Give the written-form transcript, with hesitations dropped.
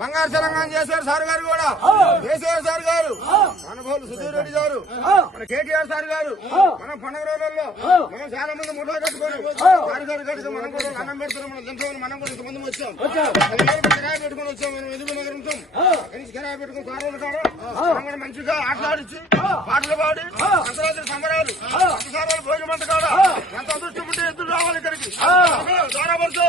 బంగారు తెలంగాణ చేశారు సార్ గారు కూడా కేసీఆర్ సార్ గారు మన బోలు సుధీర్ రెడ్డి గారు మన కేటీఆర్ సార్ గారు మనం పండుగ రోజుల్లో మనం చాలా మంది ముఠా కట్టుకొని సార్ గారు కట్టుకుని మనం కూడా అన్నం పెడుతున్నాం మన దంతో మనం కూడా ఇంతమంది వచ్చాం కిరాయి పెట్టుకుని వచ్చాం మనం ఎదుగు దగ్గర ఉంటాం కనీసం కిరాయి పెట్టుకుని సార్ కాడ మనం కూడా మంచిగా ఆటలాడించి పాటలు పాడి సంక్రాంతి సంబరాలు సంసారాలు భోజనం అంత కాడ ఎంత అదృష్టం ఉంటే ఎదురు రావాలి ఇక్కడికి ద్వారా పడుతూ